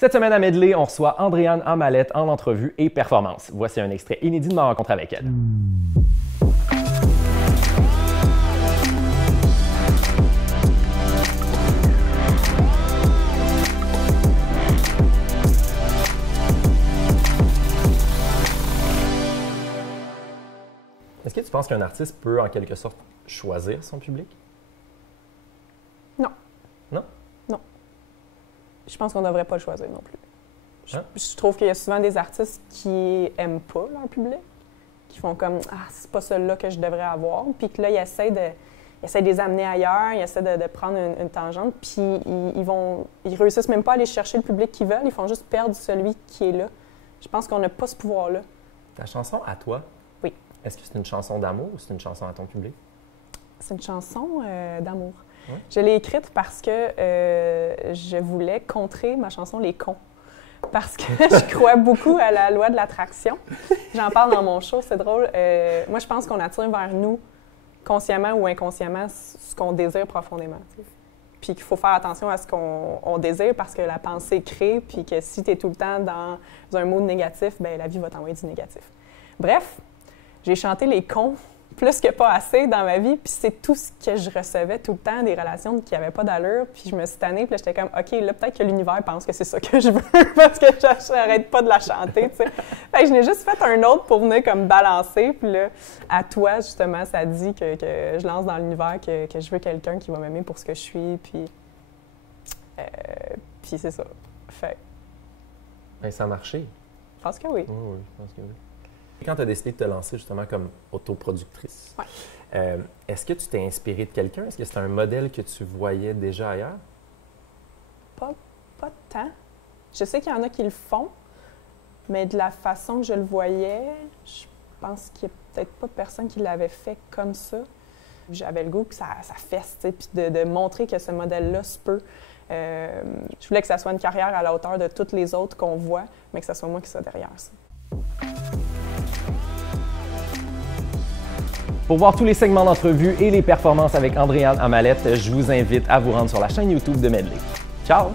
Cette semaine à Medley, on reçoit Andréane Amalette en entrevue et performance. Voici un extrait inédit de ma rencontre avec elle. Est-ce que tu penses qu'un artiste peut en quelque sorte choisir son public? Non. Non? Non. Je pense qu'on ne devrait pas le choisir non plus. Hein? Je trouve qu'il y a souvent des artistes qui aiment pas leur public, qui font comme « Ah, c'est pas celui-là que je devrais avoir », puis que là, ils essaient de les amener ailleurs, ils essaient de prendre une tangente, puis ils réussissent même pas à aller chercher le public qu'ils veulent, ils font juste perdre celui qui est là. Je pense qu'on n'a pas ce pouvoir-là. Ta chanson à toi? Oui. Est-ce que c'est une chanson d'amour ou c'est une chanson à ton public? C'est une chanson d'amour. Ouais. Je l'ai écrite parce que je voulais contrer ma chanson « Les cons ». Parce que je crois beaucoup à la loi de l'attraction. J'en parle dans mon show, c'est drôle. Moi, je pense qu'on attire vers nous, consciemment ou inconsciemment, ce qu'on désire profondément. T'sais. Puis qu'il faut faire attention à ce qu'on désire parce que la pensée crée, puis que si tu es tout le temps dans un mood négatif, bien, la vie va t'envoyer du négatif. Bref, j'ai chanté les cons plus que pas assez dans ma vie, puis c'est tout ce que je recevais tout le temps, des relations qui n'avaient pas d'allure, puis je me suis tannée, puis là, j'étais comme, OK, là, peut-être que l'univers pense que c'est ça que je veux, parce que je n'arrête pas de la chanter, tu sais. Fait que je n'ai juste fait un autre pour venir comme balancer, puis là, à toi, justement, ça dit que je lance dans l'univers que je veux quelqu'un qui va m'aimer pour ce que je suis, puis c'est ça. Fait Bien, ça a marché. je pense que oui. Oui, je pense que oui. Quand tu as décidé de te lancer justement comme autoproductrice, Ouais. Est-ce que tu t'es inspirée de quelqu'un? Est-ce que c'est un modèle que tu voyais déjà ailleurs? Pas tant. Je sais qu'il y en a qui le font, mais de la façon que je le voyais, je pense qu'il n'y a peut-être pas personne qui l'avait fait comme ça. J'avais le goût que ça fesse, puis de montrer que ce modèle-là se peut. Je voulais que ça soit une carrière à la hauteur de toutes les autres qu'on voit, mais que ce soit moi qui soit derrière ça. Pour voir tous les segments d'entrevue et les performances avec Andréane Amalette, je vous invite à vous rendre sur la chaîne YouTube de Medley. Ciao!